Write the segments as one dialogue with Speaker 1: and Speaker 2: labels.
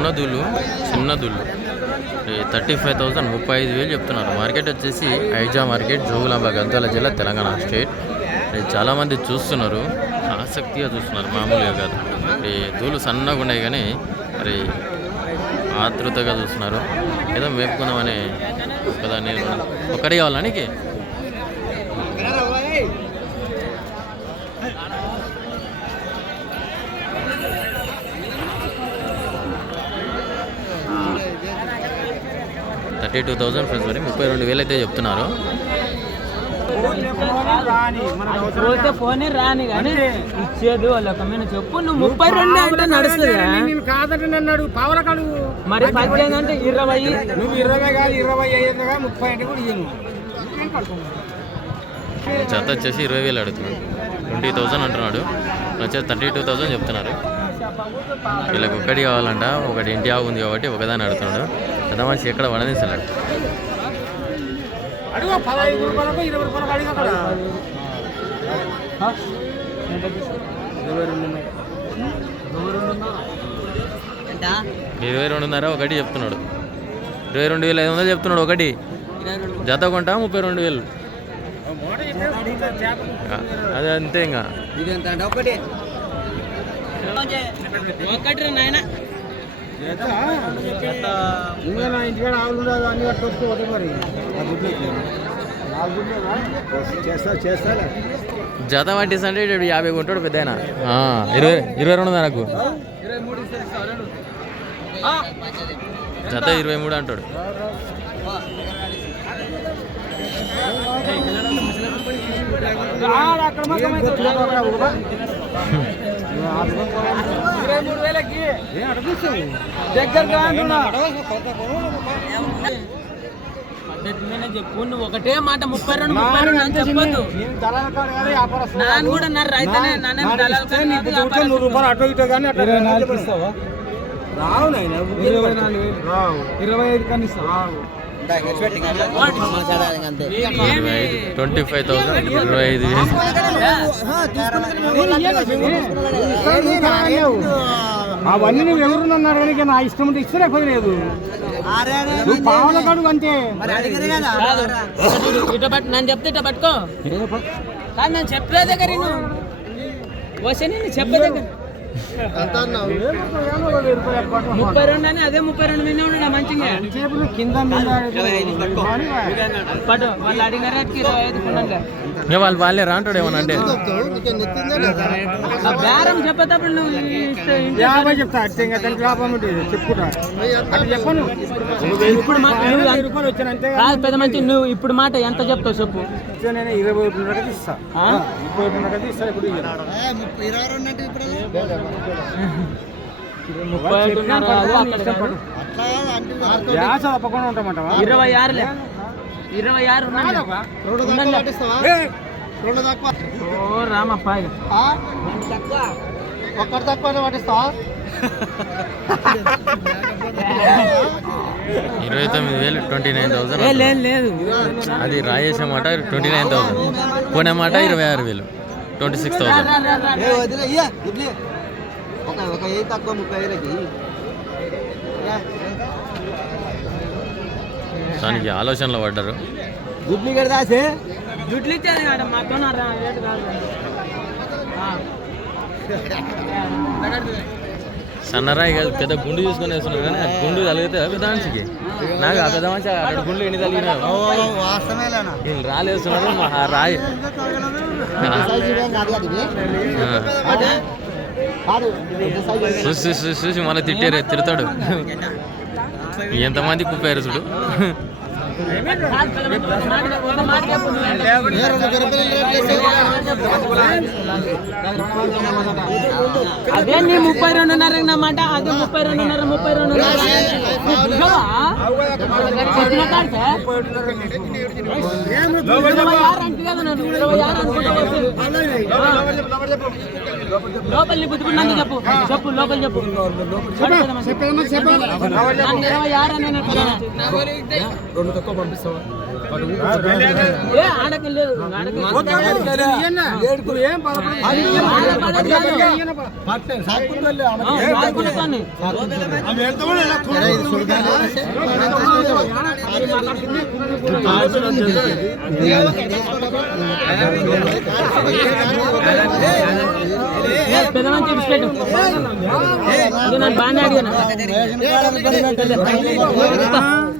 Speaker 1: ఉన్న దూళ్ళు చిన్న దూళ్ళు thirty five thousand ముప్పై ఐదు వేలు చెప్తున్నారు. మార్కెట్ వచ్చేసి ఐజా మార్కెట్ జోగులాంబ గద్వాల జిల్లా తెలంగాణ స్టేట్. చాలామంది చూస్తున్నారు. ఆసక్తిగా చూస్తున్నారు మామూలుగా కాదు. ఈ దూలు సన్నగా ఉన్నాయి కానీ మరి ఆతృతగా చూస్తున్నారు. ఏదో మేపుకుందామని ఒకదాన్ని ఒక్కడే కావాలా నీకు? థర్టీ టూ థౌజండ్ ఫ్రెండ్స్ మరి. ముప్పై రెండు వేలు అయితే చెప్తున్నారు.
Speaker 2: పోతే పోనీ రాని కానీ ఇచ్చేది చెప్పు నువ్వు ముప్పై రెండు అంటే నడుస్తుంది
Speaker 3: కాదంటే అన్నాడు
Speaker 2: మరి పద్దెనిమిది అంటే ఇరవై.
Speaker 3: నువ్వు ఇరవై కాదు ఇరవై ఐదు ముప్పై అంటే కూడా ఇయ్యను.
Speaker 1: జత వచ్చేసి ఇరవై వేలు అడుగుతున్నాడు. ట్వంటీ థౌజండ్ అంటున్నాడు. వచ్చేసి థర్టీ టూ థౌజండ్ చెప్తున్నారు. వీళ్ళకి ఒక్కటి కావాలంట. ఒకటి ఇంటి ఆగు ఉంది కాబట్టి ఒకదాన్ని అడుగుతున్నాడు. పెద్ద మనిషి ఎక్కడ వడదీస్తున్నాడు
Speaker 3: అడుగు పదహైదు రూపాయలకు ఇరవై రూపాయలకు అడిగి అక్కడ.
Speaker 1: ఇరవై రెండున్నర ఒకటి చెప్తున్నాడు. ఇరవై రెండు వేలు ఐదు వందలు చెప్తున్నాడు ఒకటి. జత కొంటా ముప్పై రెండు వేలు. అదే అంతే ఇంకా. జత పట్టిస్ అంటే ఈడు యాభై కొంటాడు పెద్ద ఇరవై ఇరవై రెండు నాకు? జత ఇరవై మూడు అంటాడు.
Speaker 2: పద్ధతి చెప్పు నువ్వు ఒకటే మాట ముప్పై రెండు ముప్పై రెండు అని చెప్పొద్దు నాన్న కూడా నా రైతనే నన్ను దళాలు కానీ
Speaker 3: రావు ఇరవై నాలుగు ఇరవై ఐదు కానీ రావు.
Speaker 1: ట్వంటీ ఫైవ్ థౌసండ్ ఇరవై ఐదు వేలు
Speaker 3: అవన్నీ నువ్వు ఎవరు అన్నారు కానీ నా ఇష్టం ఉంటే ఇస్తే పోయలేదు నువ్వు పావుల కడుగు అంతే.
Speaker 2: నన్ను చెప్తే ఇట్లా పట్టుకో. నేను చెప్పలే దగ్గర వస్తే నేను చెప్పే ముప్పై రెండు అని అదే ముప్పై రెండు మీద మంచిగా
Speaker 3: చేపులు కింద మీద
Speaker 2: పట్టు వాళ్ళు ఇరవై ఐదు
Speaker 1: ఇక వాళ్ళు వాళ్ళే రాంటాడు ఏమన్నా అంటే.
Speaker 2: బేరం చెప్పేటప్పుడు నువ్వు ఇస్తే ఇంటి-
Speaker 3: యాభై చెప్తా అట్టే ఇంకా దానికి లాభం ఉంటుంది చెప్పుకుంటా అట్లా చెప్పను.
Speaker 2: ఇప్పుడు
Speaker 3: రూపాయలు వచ్చానంటే
Speaker 2: పెద్ద మంచి నువ్వు ఇప్పుడు మాట ఎంత చెప్తావు చెప్పు.
Speaker 3: నేను ఇరవై ఇస్తా. ఒకటిన్నర ఇస్తా ఇప్పుడు ఇయ్యను.
Speaker 2: ముప్పై ఒకటిన్నర కాదు,
Speaker 3: తప్పకుండా ఉంటామంటావా
Speaker 2: ఇరవై ఆరులే ఇరవై ఆరు ఉండండి. ఉండండి. ఓ రామప్ప ఇక.
Speaker 3: ఒక్కటి తక్కువ పట్టిస్తావా
Speaker 1: ఇరవై తొమ్మిది వేలు ట్వంటీ నైన్ థౌసండ్
Speaker 2: లేదు
Speaker 1: అది రాయేసే మాట ట్వంటీ నైన్ థౌసండ్ కొనే మాట ఇరవై ఆరు వేలు ట్వంటీ సిక్స్ థౌసండ్
Speaker 2: రా.
Speaker 3: ఒక ఏ తక్కువ ముప్పై వేలకి?
Speaker 1: దానికి ఆలోచనలో పడ్డారు.
Speaker 3: గుడ్లు కడదాసే
Speaker 2: దుడ్లు ఇచ్చేది కాదు మాకు రేటు కాదు.
Speaker 1: సన్నరాయి కాదు పెద్ద గుండు చూసుకొని వేస్తున్నారు కానీ ఆ గుండు తలిగితే పెద్ద మనిషికి నాకు ఆ పెద్ద మనిషి అక్కడ గుండు ఎన్ని తలిగినా వీళ్ళు రాలేస్తున్నారు రాయి. చూసి చూసి చూసి మళ్ళీ తిట్టారు తిడతాడు. ఎంతమంది కుప్పారు చూడు.
Speaker 2: అదే నీ ముప్పై రెండున్నర అన్నమాట అదే ముప్పై రెండున్నర ముప్పై రెండున్నర. చెప్పిన కాడితే ఇరవై ఆరు అంటే కదా నన్ను ఇరవై ఆరు అనుకుంటా లోపలి బుద్ధిపడినందుకు చెప్పు. చెప్పు లోపలి చెప్పు. నన్ను ఇరవై ఆరు అని అనుకున్నాను. ఏ ఆడకి లేదు
Speaker 3: బిస్కెట్ బాగానే అడిగాను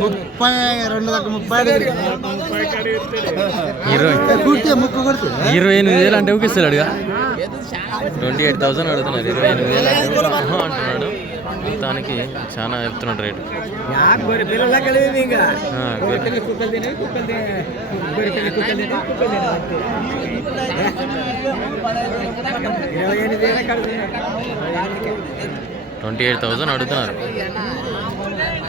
Speaker 4: ముప్పై రెండు దాకా ముప్పై
Speaker 1: ఇరవై
Speaker 4: కుడితే ముక్కు కొడితే
Speaker 1: ఇరవై ఎనిమిది వేలు అంటే ఊకిస్తాడు అడుగా ట్వంటీ ఎయిట్ థౌసండ్ అడుగుతున్నారు ఇరవై ఎనిమిది వేలు అంటున్నాడు. మొత్తానికి చాలా చెప్తున్నాడు రేటు. ట్వంటీ ఎయిట్ థౌసండ్ అడుగుతున్నారు.